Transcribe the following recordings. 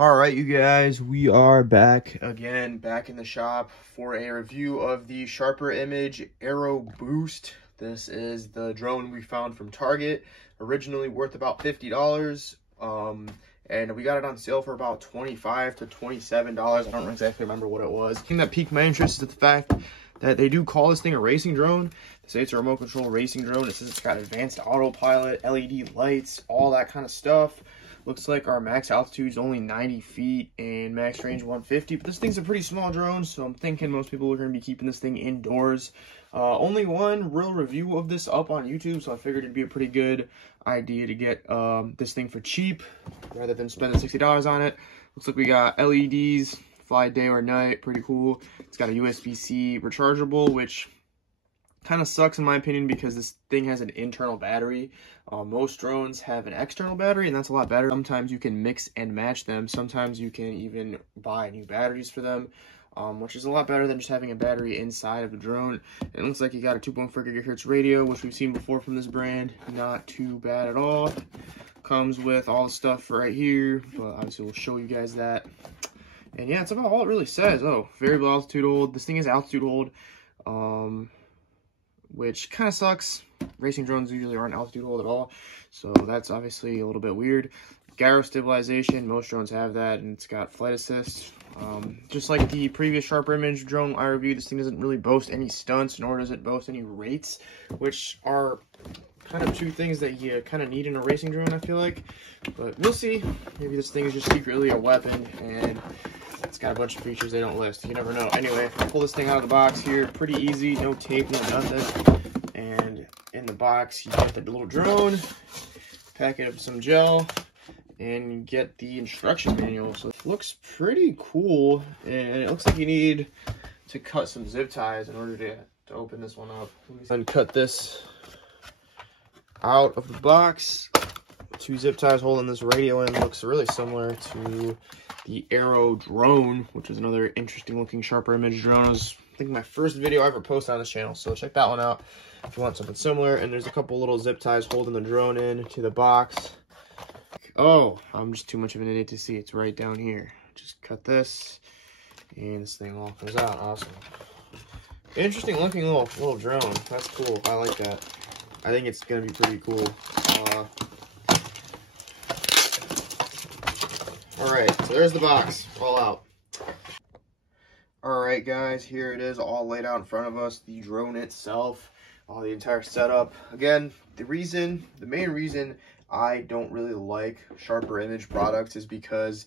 All right, you guys, we are back again, back in the shop for a review of the Sharper Image AeroBoost. This is the drone we found from Target, originally worth about $50, and we got it on sale for about $25 to $27. I don't exactly remember what it was. The thing that piqued my interest is the fact that they do call this thing a racing drone. They say it's a remote control racing drone. It says it's got advanced autopilot, LED lights, all that kind of stuff. Looks like our max altitude is only 90 feet and max range 150, but this thing's a pretty small drone, so I'm thinking most people are going to be keeping this thing indoors. Only one real review of this up on YouTube, so I figured it'd be a pretty good idea to get this thing for cheap rather than spending $60 on it. Looks like we got LEDs, fly day or night, pretty cool. It's got a USB-C rechargeable, which kind of sucks in my opinion because this thing has an internal battery. Most drones have an external battery, and that's a lot better. Sometimes you can mix and match them. Sometimes you can even buy new batteries for them, which is a lot better than just having a battery inside of the drone. It looks like you got a 2.4 gigahertz radio, which we've seen before from this brand. Not too bad at all. Comes with all the stuff right here, but obviously we'll show you guys that. And yeah, it's about all it really says. Oh, variable altitude hold. This thing is altitude hold, which kind of sucks. Racing drones usually aren't altitude hold at all, so that's obviously a little bit weird. Gyro stabilization, most drones have that, and it's got flight assist. Just like the previous Sharper Image drone I reviewed, this thing doesn't really boast any stunts, nor does it boast any rates, which are kind of two things that you kind of need in a racing drone, I feel like. But we'll see. Maybe this thing is just secretly a weapon, and it's got a bunch of features they don't list. You never know. Anyway, if I pull this thing out of the box here, pretty easy, no tape, no nothing. And in the box, you get the little drone, pack it up with some gel, and you get the instruction manual. So it looks pretty cool, and it looks like you need to cut some zip ties in order to open this one up. Let me uncut this out of the box. Two zip ties holding this radio in. Looks really similar to the Aero drone, which is another interesting looking Sharper Image drone. It was, I think, my first video I ever posted on this channel, so check that one out if you want something similar. And there's a couple little zip ties holding the drone in to the box. Oh, I'm just too much of an idiot to see. It's right down here. Just cut this, and this thing all comes out. Awesome. Interesting looking little drone. That's cool. I like that. I think it's gonna be pretty cool. All right, so there's the box, all out. All right, guys, here it is, all laid out in front of us. The drone itself, the entire setup. Again, the main reason I don't really like Sharper Image products is because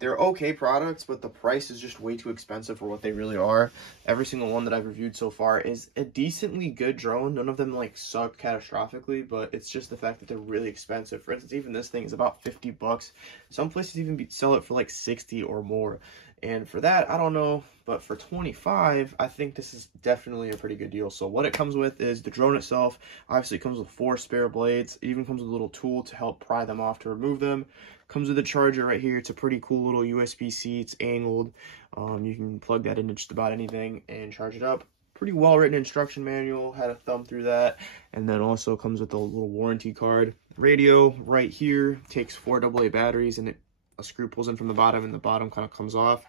they're okay products, but the price is just way too expensive for what they really are. Every single one that I've reviewed so far is a decently good drone. None of them like suck catastrophically, but it's just the fact that they're really expensive. For instance, even this thing is about 50 bucks. Some places even sell it for like 60 or more. And for that, I don't know, but for 25, I think this is definitely a pretty good deal. So what it comes with is the drone itself. Obviously, it comes with 4 spare blades. It even comes with a little tool to help pry them off to remove them. Comes with a charger right here. It's a pretty cool little USB-C. It's angled. You can plug that into just about anything and charge it up. Pretty well-written instruction manual. Had a thumb through that. And then also comes with a little warranty card. Radio right here. Takes 4 AA batteries, and a screw pulls in from the bottom, and the bottom kind of comes off.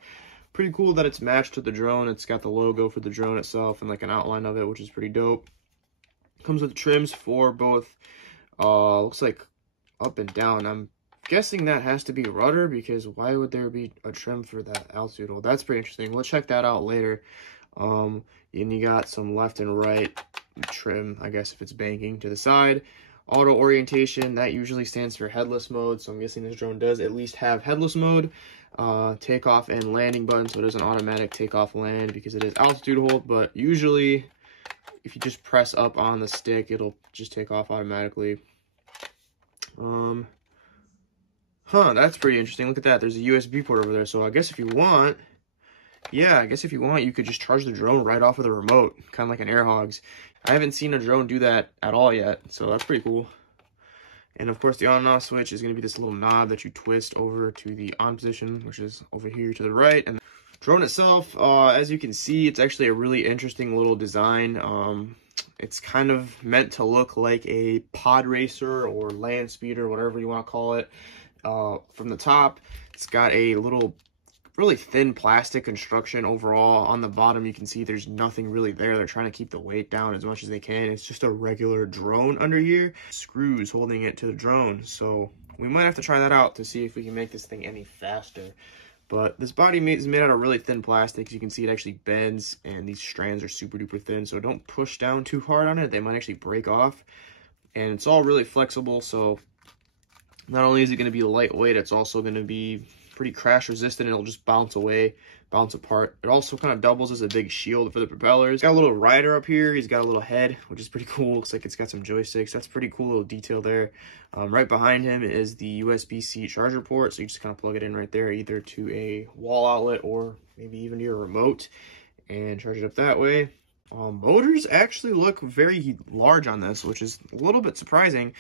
Pretty cool that it's matched to the drone. It's got the logo for the drone itself and like an outline of it, which is pretty dope. Comes with trims for both, looks like up and down. I'm guessing that has to be rudder, because why would there be a trim for that altitude hold? That's pretty interesting. We'll check that out later. And you got some left and right trim, I guess, if it's banking to the side. Auto orientation, that usually stands for headless mode, so I'm guessing this drone does at least have headless mode. Takeoff and landing button, so it is an automatic takeoff land because it is altitude hold, but usually if you just press up on the stick, it'll just take off automatically. That's pretty interesting. Look at that. There's a USB port over there, so I guess if you want, you could just charge the drone right off of the remote, kind of like an AirHogs. I haven't seen a drone do that at all yet, so that's pretty cool. And of course, the on and off switch is going to be this little knob that you twist over to the on position, which is over here to the right. And the drone itself, as you can see, it's actually a really interesting little design. It's kind of meant to look like a pod racer or land speeder, whatever you want to call it. From the top, It's got a little really thin plastic construction overall. On the bottom, you can see there's nothing really there. They're trying to keep the weight down as much as they can. It's just a regular drone under here. Screws holding it to the drone. So we might have to try that out to see if we can make this thing any faster. But this body is made out of really thin plastic. As you can see, it actually bends, and these strands are super duper thin. So don't push down too hard on it. They might actually break off. And it's all really flexible. So not only is it going to be lightweight, it's also going to be pretty crash resistant. It'll just bounce away, bounce apart. It also kind of doubles as a big shield for the propellers. Got a little rider up here. He's got a little head, which is pretty cool. Looks like it's got some joysticks. That's pretty cool little detail there. Right behind him is the USB-C charger port. So you just kind of plug it in right there, either to a wall outlet or maybe even your remote, and charge it up that way. Motors actually look very large on this, which is a little bit surprising.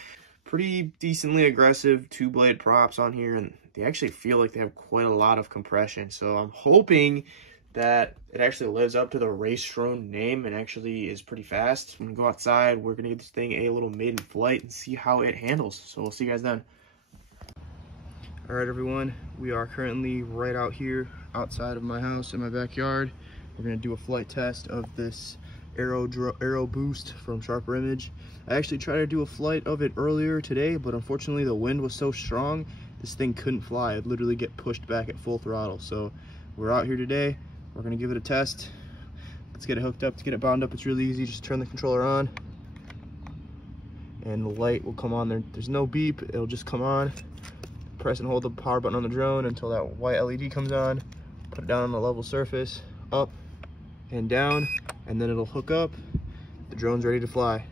Pretty decently aggressive 2-blade props on here, and they actually feel like they have quite a lot of compression. So I'm hoping that it actually lives up to the race drone name and actually is pretty fast. When we go outside, we're gonna give this thing a little maiden flight and see how it handles. So we'll see you guys then. All right, everyone, we are currently right out here outside of my house in my backyard. We're gonna do a flight test of this AeroBoost from Sharper Image. I actually tried to do a flight of it earlier today, but unfortunately the wind was so strong, this thing couldn't fly. It'd literally get pushed back at full throttle. So we're out here today. We're gonna give it a test. Let's get it hooked up. To get it bound up, it's really easy. Just turn the controller on, and the light will come on there. There's no beep, it'll just come on. Press and hold the power button on the drone until that white LED comes on. Put it down on a level surface, up and down, and then it'll hook up. The drone's ready to fly.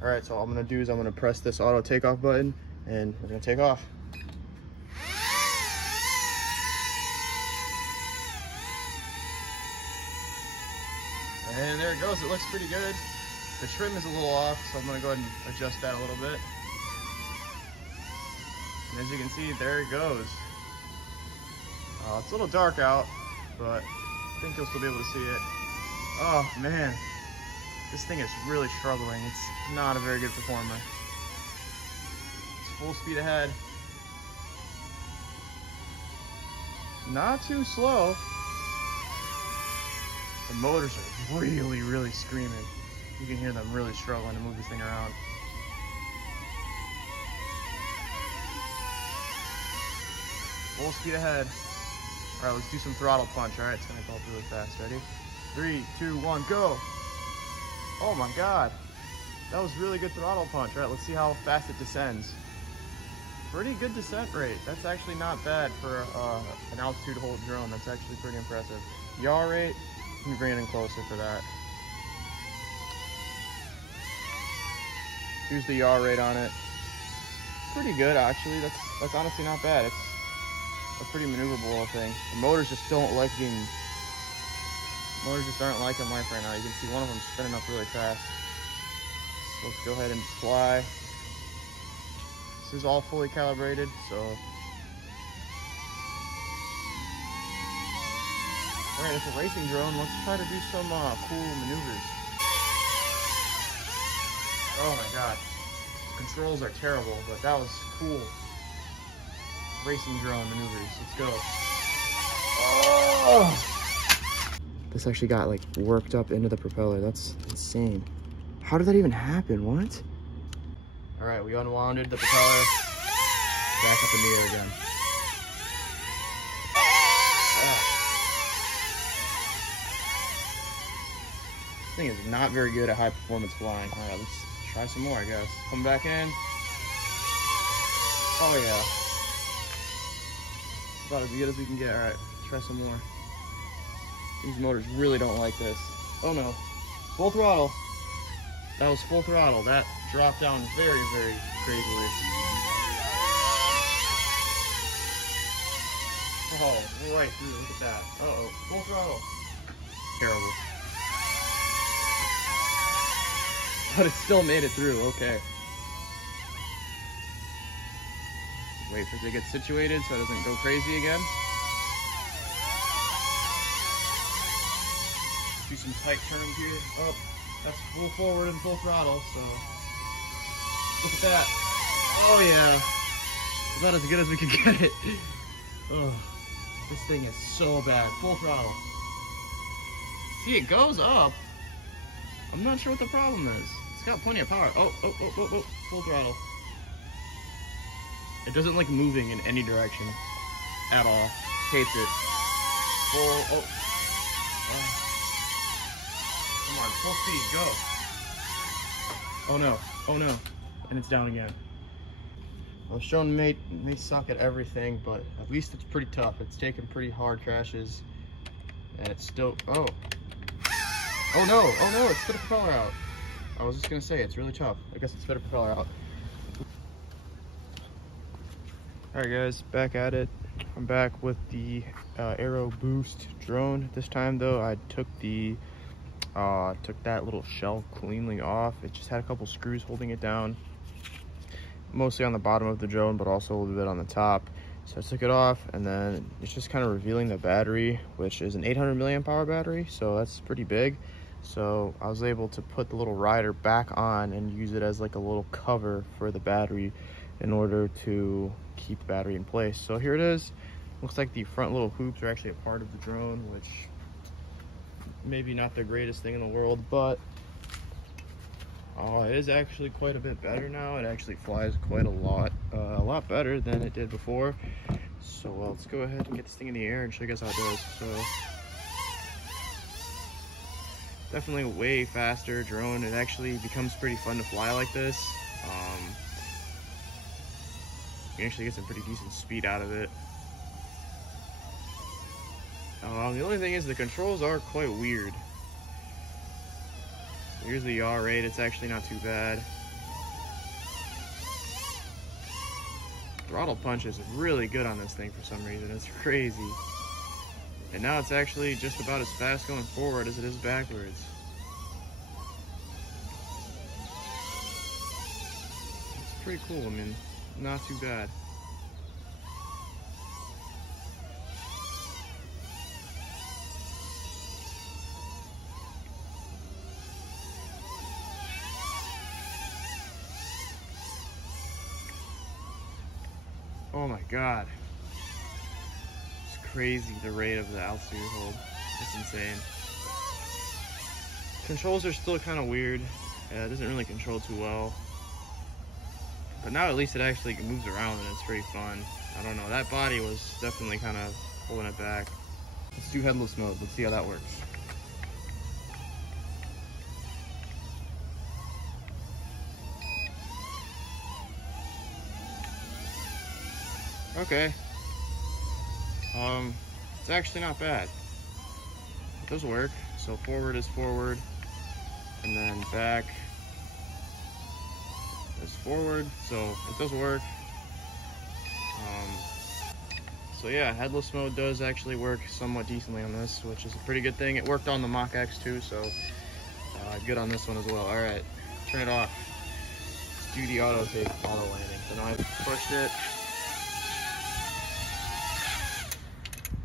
All right, so all I'm gonna do is I'm gonna press this auto takeoff button, and we're gonna take off. And there it goes. It looks pretty good. The trim is a little off, so I'm gonna go ahead and adjust that a little bit. And as you can see, there it goes. It's a little dark out, but I think you'll still be able to see it. Oh man, this thing is really struggling. It's not a very good performer. It's full speed ahead. Not too slow. The motors are really, really screaming. You can hear them really struggling to move this thing around. Full speed ahead. All right, let's do some throttle punch. All right, it's gonna go up really fast. Ready? 3, 2, 1, go. Oh my God, that was really good throttle punch. All right, let's see how fast it descends. Pretty good descent rate. That's actually not bad for an altitude hold drone. That's actually pretty impressive. Yaw rate, let me bring it in closer for that. Here's the yaw rate on it. Pretty good actually. That's honestly not bad. It's a pretty maneuverable little thing. The motors just don't like being. Motors just aren't liking life right now. You can see one of them spinning up really fast. So let's go ahead and fly. This is all fully calibrated, so. Alright, it's a racing drone. Let's try to do some cool maneuvers. Oh my God. The controls are terrible, but that was cool. Racing drone maneuvers. Let's go. Oh! This actually got like worked up into the propeller. That's insane. How did that even happen? What? All right, we unwounded the propeller. Back up in the air again. This thing is not very good at high performance flying. All right, let's try some more, I guess. Come back in. Oh yeah. About as good as we can get. All right, try some more. These motors really don't like this. Oh no, full throttle. That was full throttle. That dropped down very, very crazily. Oh, right through, look at that. Uh-oh, full throttle. Terrible. But it still made it through, okay. Wait for it to get situated so it doesn't go crazy again. Do some tight turns here. Oh, that's full forward and full throttle, so look at that. Oh yeah. about as good as we could get it. Oh, this thing is so bad. Full throttle. See, it goes up. I'm not sure what the problem is. It's got plenty of power. Oh, full throttle. It doesn't like moving in any direction at all. Hates it. Full, come on, full speed, go. Oh no, and it's down again. Well, the drone may suck at everything, but at least it's pretty tough. It's taken pretty hard crashes, and it's still, oh no, it spit a propeller out. I was just gonna say, it's really tough. I guess it spit a propeller out. Alright guys, back at it. I'm back with the AeroBoost drone. This time though, I took that little shell cleanly off. It just had a couple screws holding it down, mostly on the bottom of the drone, but also a little bit on the top. So I took it off, and then it's just kind of revealing the battery, which is an 800 milliamp hour battery, so that's pretty big. So I was able to put the little rider back on and use it as like a little cover for the battery in order to keep the battery in place. So here it is. Looks like the front little hoops are actually a part of the drone, which maybe not the greatest thing in the world, but it is actually quite a bit better now. It actually flies quite a lot better than it did before. So let's go ahead and get this thing in the air and show you guys how it does. So definitely a way faster drone. It actually becomes pretty fun to fly like this. You actually get some pretty decent speed out of it. The only thing is the controls are quite weird. Here's the yaw rate. It's actually not too bad. Throttle punch is really good on this thing for some reason. It's crazy. And now it's actually just about as fast going forward as it is backwards. It's pretty cool. I mean, not too bad. Oh my god. It's crazy the rate of the altitude hold. It's insane. Controls are still kind of weird. It doesn't really control too well. But now at least it actually moves around and it's pretty fun. I don't know, that body was definitely kind of pulling it back. Let's do headless mode. Let's see how that works. Okay. It's actually not bad. It does work. So forward is forward, and then back is forward. So it does work. So yeah, headless mode does actually work somewhat decently on this, which is a pretty good thing. It worked on the Mach X too, so good on this one as well. All right, turn it off. Let's do the auto landing. So now I've pushed it.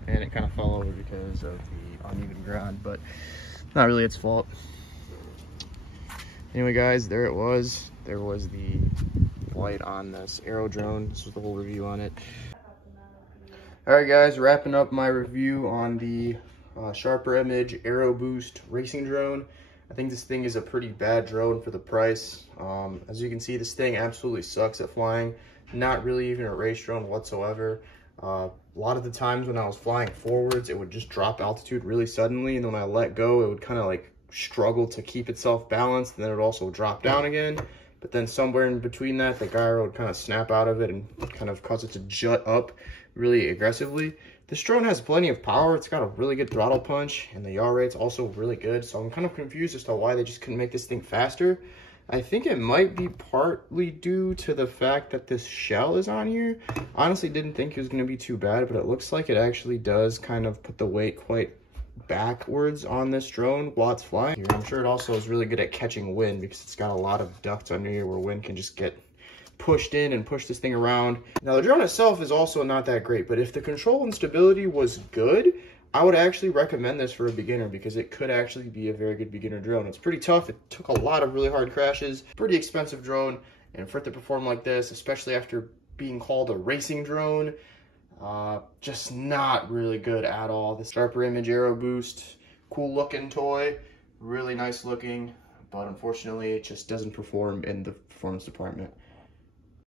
And it kind of fell over because of the uneven ground, but not really its fault. Anyway guys, there it was. There was the flight on this Aero drone. This was the whole review on it. Alright guys, wrapping up my review on the Sharper Image AeroBoost racing drone. I think this thing is a pretty bad drone for the price. As you can see, this thing absolutely sucks at flying. Not really even a race drone whatsoever. A lot of the times when I was flying forwards, it would just drop altitude really suddenly, and then when I let go, it would kind of like struggle to keep itself balanced, and then it would also drop down again. But then somewhere in between that, the gyro would kind of snap out of it and kind of cause it to jut up really aggressively. This drone has plenty of power. It's got a really good throttle punch, and the yaw rate's also really good. So I'm kind of confused as to why they just couldn't make this thing faster. I think it might be partly due to the fact that this shell is on here. Honestly, didn't think it was going to be too bad, but it looks like it actually does kind of put the weight quite backwards on this drone while it's flying. I'm sure it also is really good at catching wind because it's got a lot of ducts under here where wind can just get pushed in and push this thing around. Now, the drone itself is also not that great, but if the control and stability was good, I would actually recommend this for a beginner because it could actually be a very good beginner drone. It's pretty tough. It took a lot of really hard crashes. Pretty expensive drone, and for it to perform like this, especially after being called a racing drone. Just not really good at all. The Sharper Image AeroBoost, cool looking toy, really nice looking, but unfortunately it just doesn't perform in the performance department.